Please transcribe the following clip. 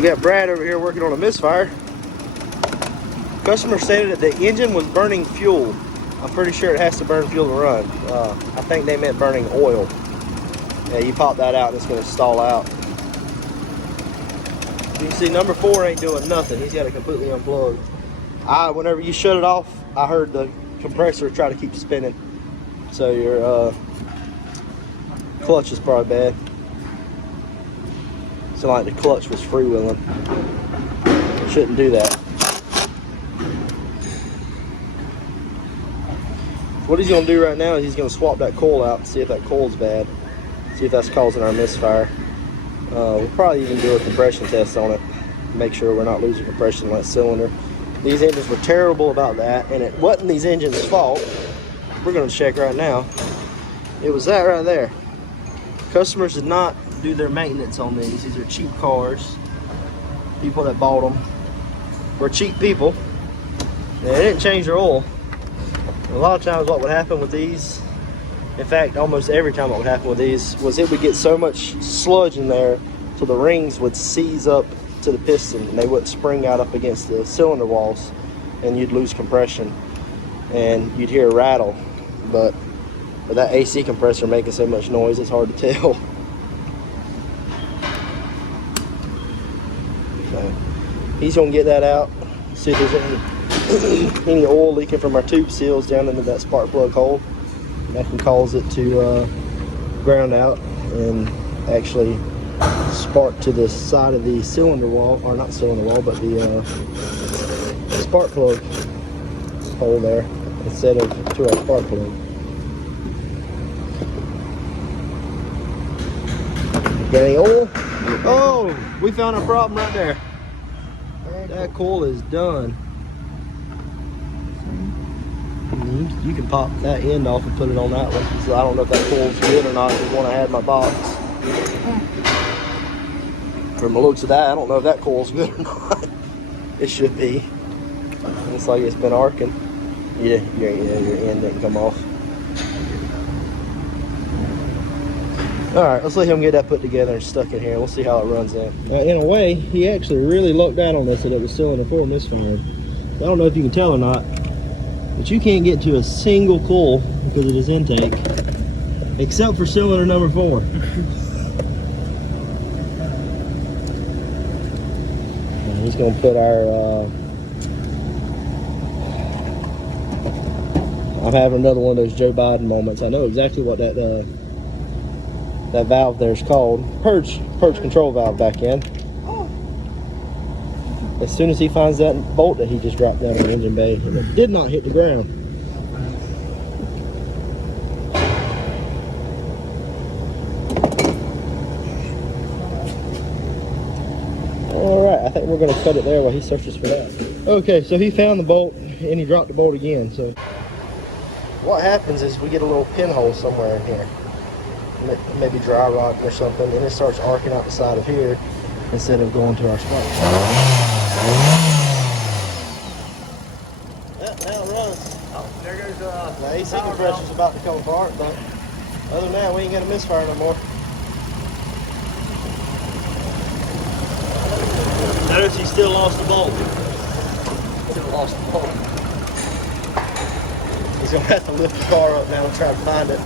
We got Brad over here working on a Misfire. Customer stated that the engine was burning fuel. I'm pretty sure it has to burn fuel to run. I think they meant burning oil. Yeah, you pop that out and it's going to stall out. You can see number 4 ain't doing nothing. He's got it completely unplugged. Whenever you shut it off, I heard the compressor try to keep spinning. So your clutch is probably bad. So like the clutch was freewheeling. Shouldn't do that. What he's going to do right now is he's going to swap that coil out and see if that coil's bad. See if that's causing our misfire. We'll probably even do a compression test on it. Make sure we're not losing compression in that cylinder. These engines were terrible about that, and it wasn't these engines' fault. We're going to check right now. It was that right there. Customers did not do their maintenance on these. These are cheap cars. People that bought them were cheap people. They didn't change their oil. A lot of times what would happen with these, in fact almost every time what would happen with these, was it would get so much sludge in there so the rings would seize up to the piston and they wouldn't spring out up against the cylinder walls, and you'd lose compression and you'd hear a rattle. But with that AC compressor making so much noise, it's hard to tell. So he's gonna get that out, see if there's any oil leaking from our tube seals down into that spark plug hole. That can cause it to ground out and actually spark to the side of the cylinder wall, or not cylinder wall, but the spark plug hole there instead of to our spark plug. Got any oil? Oh, we found a problem right there. That coil is done. You can pop that end off and put it on that one. So I don't know if that coil's good or not. It's the one I had in my box. From the looks of that, I don't know if that coil's good or not. It should be. Looks like it's been arcing. Yeah, your end didn't come off. Alright, let's let him get that put together and stuck in here. We'll see how it runs in. In a way, he actually really lucked out on this that it was cylinder 4 misfired. I don't know if you can tell or not, but you can't get to a single coil because of this intake, except for cylinder number 4. He's going to put our, I'm having another one of those Joe Biden moments. I know exactly what that valve there is called. Purge control valve back in. As soon as he finds that bolt that he just dropped down in the engine bay, and it did not hit the ground. Alright, I think we're going to cut it there while he searches for that. Okay, so he found the bolt and he dropped the bolt again. So what happens is we get a little pinhole somewhere in here. Maybe dry rot or something, and it starts arcing out the side of here instead of going to our spark. Yeah, now it runs. Oh, there goes the AC compressor's about to come apart, but other than that, we ain't got a misfire no more. Notice he still lost the bolt. Still lost the bolt. He's gonna have to lift the car up now and try to find it.